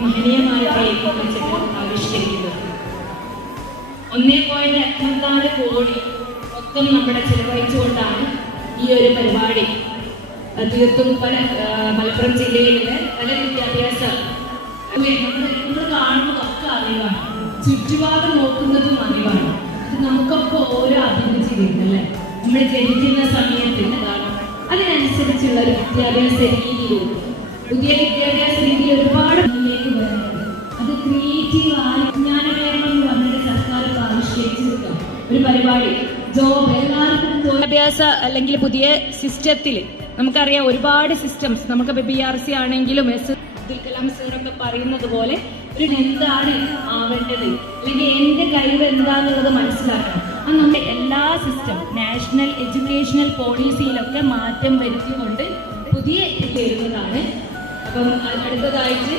മഹനീയമായ പ്രയത്നം വെച്ചിട്ട് ആവിഷ്കരിക്കുന്നത്. 1.56 കോടി മൊത്തം നമ്മുടെ ചെലവഴിച്ചുകൊണ്ടാണ് ഈ ഒരു പരിപാടി തീർത്തും മലപ്പുറം ജില്ലയിലെ പല വിദ്യാഭ്യാസ നമ്മൾ കാണുന്നതൊക്കെ അറിവാണ്, ചുറ്റുപാടും നോക്കുന്നതും അറിവാണ്. അത് നമുക്കൊക്കെ ഓരോ അഭിരുചി വരുന്നല്ലേ, നമ്മൾ ജനിക്കുന്ന സമയത്ത് അതിനനുസരിച്ചുള്ള ഒരു വിദ്യാഭ്യാസ രീതിയിലുണ്ട്. പുതിയ വിദ്യാഭ്യാസ രീതി ഒരുപാട് മുന്നിലേക്ക് വരുന്നത് അത് ക്രിയേറ്റീവ് ആയി വിജ്ഞാനമേഖല എന്ന് പറഞ്ഞിട്ട് സർക്കാർ ആവിഷ്കരിച്ചിരിക്കുക ഒരു പരിപാടി. ജോബ് എല്ലാവർക്കും വിദ്യാഭ്യാസ അല്ലെങ്കിൽ പുതിയ സിസ്റ്റത്തിൽ നമുക്കറിയാം ഒരുപാട് സിസ്റ്റംസ്. നമുക്ക് BRC ആണെങ്കിലും അബ്ദുൽ കലാം സാറൊക്കെ പറയുന്നത് പോലെ ഒരു എന്താണ് ആവേണ്ടത് അല്ലെങ്കിൽ എൻ്റെ കഴിവ് എന്താന്നുള്ളത് മനസ്സിലാക്കണം. അത് നമ്മുടെ എല്ലാ സിസ്റ്റം നാഷണൽ എഡ്യൂക്കേഷണൽ പോളിസിയിലൊക്കെ മാറ്റം വരുത്തിക്കൊണ്ട് പുതിയ വരുന്നതാണ്. അപ്പം അടുത്തതായിട്ട്